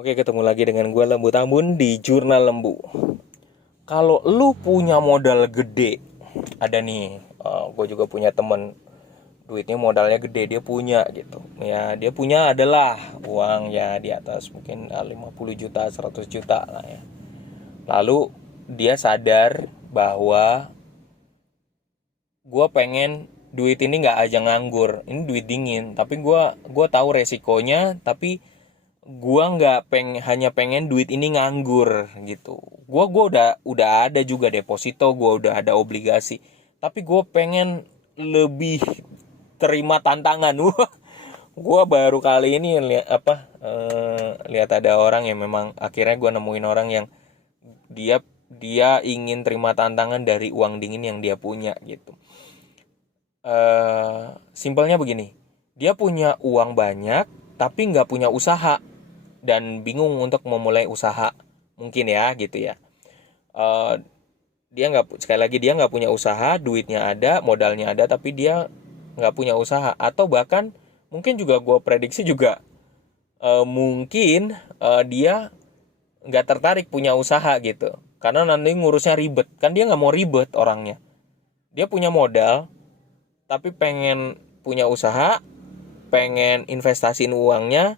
Oke, ketemu lagi dengan gue Lembu Tambun di Jurnal Lembu. Kalau lu punya modal gede, ada nih, gue juga punya temen, duitnya modalnya gede, dia punya gitu. Ya, dia punya adalah uang ya di atas mungkin 50 juta, 100 juta lah ya. Lalu dia sadar bahwa gue pengen duit ini nggak aja nganggur, ini duit dingin. Tapi gue tahu resikonya, tapi gua nggak hanya pengen duit ini nganggur gitu. Gua udah ada juga deposito, gua udah ada obligasi, tapi gua pengen lebih terima tantangan. Wah, gua baru kali ini lihat ada orang yang memang akhirnya gua nemuin orang yang dia dia ingin terima tantangan dari uang dingin yang dia punya gitu. Simpelnya begini, dia punya uang banyak tapi nggak punya usaha dan bingung untuk memulai usaha, mungkin ya gitu ya. Eh, dia nggak sekali lagi dia nggak punya usaha, duitnya ada, modalnya ada, tapi dia nggak punya usaha. Atau bahkan mungkin juga gue prediksi juga, mungkin dia nggak tertarik punya usaha gitu, karena nanti ngurusnya ribet, kan dia nggak mau ribet orangnya. Dia punya modal tapi pengen punya usaha, pengen investasiin uangnya,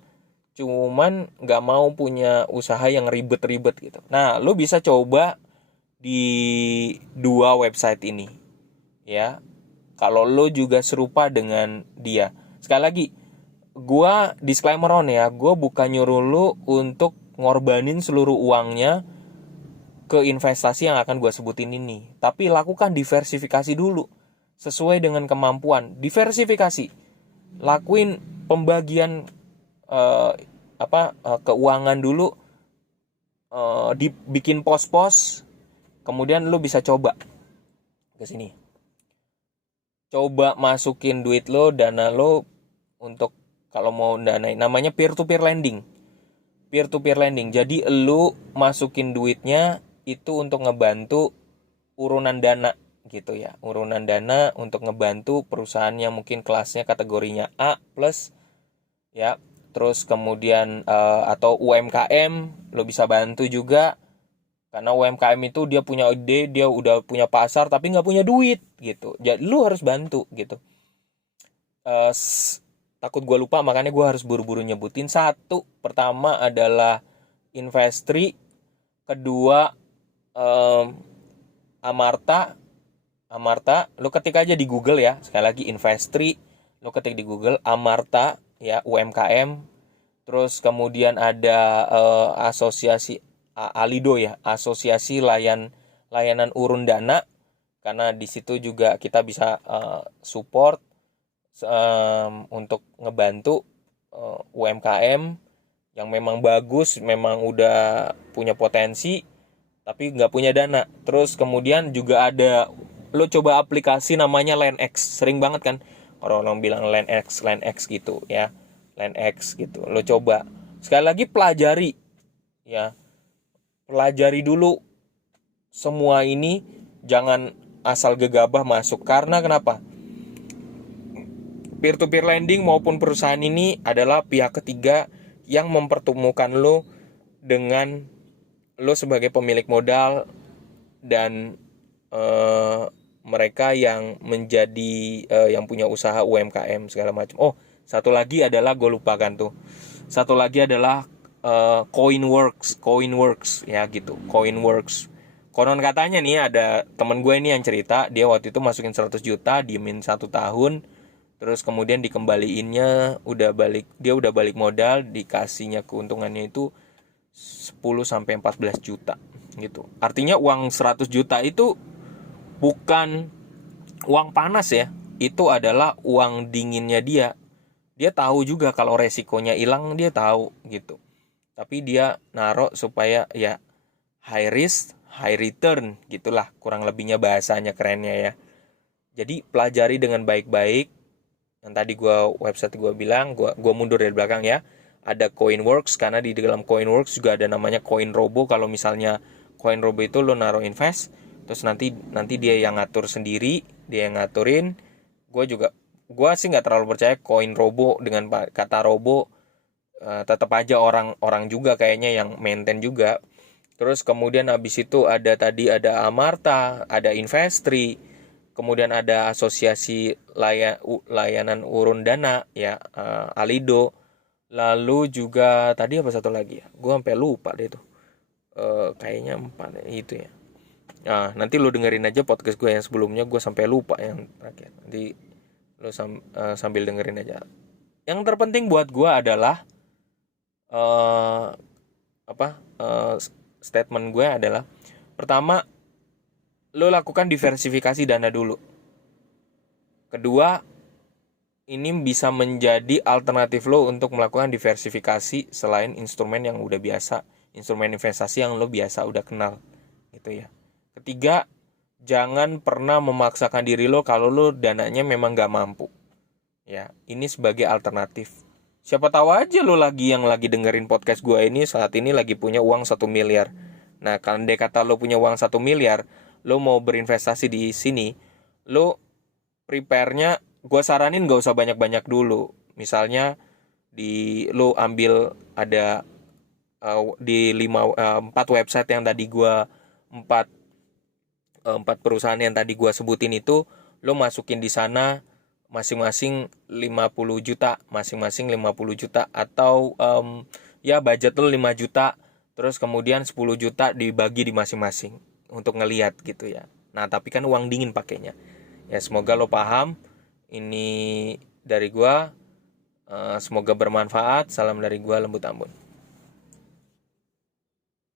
cuman nggak mau punya usaha yang ribet-ribet gitu. Nah, lu bisa coba di dua website ini ya. Kalau lu juga serupa dengan dia. Sekali lagi, gua disclaimer on ya, gua bukan nyuruh lu untuk ngorbanin seluruh uangnya ke investasi yang akan gua sebutin ini. Tapi lakukan diversifikasi dulu sesuai dengan kemampuan. Diversifikasi. Lakuin pembagian eh, keuangan dulu, dibikin pos-pos, kemudian lu bisa coba ke sini, coba masukin duit lo, dana lo, untuk kalau mau danain, namanya peer to peer lending. Peer to peer lending, jadi lu masukin duitnya itu untuk ngebantu urunan dana gitu ya, urunan dana untuk ngebantu perusahaannya, mungkin kelasnya kategorinya A plus ya. Terus kemudian atau UMKM lo bisa bantu juga, karena UMKM itu dia punya ide, dia udah punya pasar tapi nggak punya duit gitu, jadi lu harus bantu gitu. Eh, Takut gue lupa, makanya gue harus buru-buru nyebutin. Satu, pertama adalah Investri. Kedua, em, Amarta. Amarta, lo ketik aja di Google ya, sekali lagi Investri, lo ketik di Google Amarta ya, UMKM. Terus kemudian ada asosiasi Alido ya, asosiasi layanan urun dana, karena di situ juga kita bisa support untuk ngebantu UMKM yang memang bagus, memang udah punya potensi tapi nggak punya dana. Terus kemudian juga ada, lo coba aplikasi namanya LendX, sering banget kan orang-orang bilang LendX gitu ya, LendX gitu. Lo coba sekali lagi, pelajari ya, pelajari dulu semua ini, jangan asal gegabah masuk. Karena kenapa? Peer to peer lending maupun perusahaan ini adalah pihak ketiga yang mempertemukan lo dengan lo sebagai pemilik modal, dan eh, mereka yang menjadi yang punya usaha UMKM segala macam. Oh, satu lagi adalah gue lupakan tuh. Satu lagi adalah Coinworks ya gitu. Coinworks. Konon katanya nih, ada temen gue ini yang cerita, dia waktu itu masukin 100 juta, diemin 1 tahun, terus kemudian dikembaliinnya dia udah balik modal, dikasihnya keuntungannya itu 10 sampai 14 juta gitu. Artinya uang 100 juta itu bukan uang panas ya. Itu adalah uang dinginnya dia. Dia tahu juga kalau resikonya hilang, dia tahu gitu. Tapi dia naruh supaya ya high risk, high return gitulah kurang lebihnya, bahasanya kerennya ya. Jadi pelajari dengan baik-baik. Yang tadi website gue bilang, gua mundur dari belakang ya. Ada Coinworks, karena di dalam Coinworks juga ada namanya CoinRobo. Kalau misalnya CoinRobo itu lo naruh invest, terus nanti dia yang ngatur sendiri, dia yang ngaturin. Gue sih nggak terlalu percaya CoinRobo dengan kata robo. tetap aja orang-orang juga kayaknya yang maintain juga. Terus kemudian habis itu ada tadi ada Amarta, ada Investri, kemudian ada asosiasi layanan urun dana ya, Alido. Lalu juga tadi apa satu lagi ya? Gue sampai lupa deh tuh. Kayaknya 4 itu ya. Nah, nanti lu dengerin aja podcast gue yang sebelumnya, gue sampai lupa yang terakhir. Nanti lu sambil dengerin aja. Yang terpenting buat gue adalah uh, statement gue adalah, pertama, lo lakukan diversifikasi dana dulu. Kedua, ini bisa menjadi alternatif lo untuk melakukan diversifikasi selain instrumen yang udah biasa, instrumen investasi yang lo biasa udah kenal, gitu ya. Ketiga, jangan pernah memaksakan diri lo kalau lo dananya memang gak mampu. Ya, ini sebagai alternatif. Siapa tahu aja lo yang lagi dengerin podcast gue ini saat ini lagi punya uang 1 miliar. Nah, kalau andai kata lo punya uang 1 miliar, lo mau berinvestasi di sini, lo prepare-nya gue saranin gak usah banyak-banyak dulu. Misalnya lo ambil ada di 4 website yang tadi gue 4 perusahaan yang tadi gue sebutin itu, lo masukin di sana masing-masing 50 juta, atau ya budget lo 5 juta, terus kemudian 10 juta dibagi di masing-masing untuk ngelihat gitu ya. Nah, tapi kan uang dingin pakainya. Ya, semoga lo paham. Ini dari gua, semoga bermanfaat. Salam dari gua, Lembut Ambon.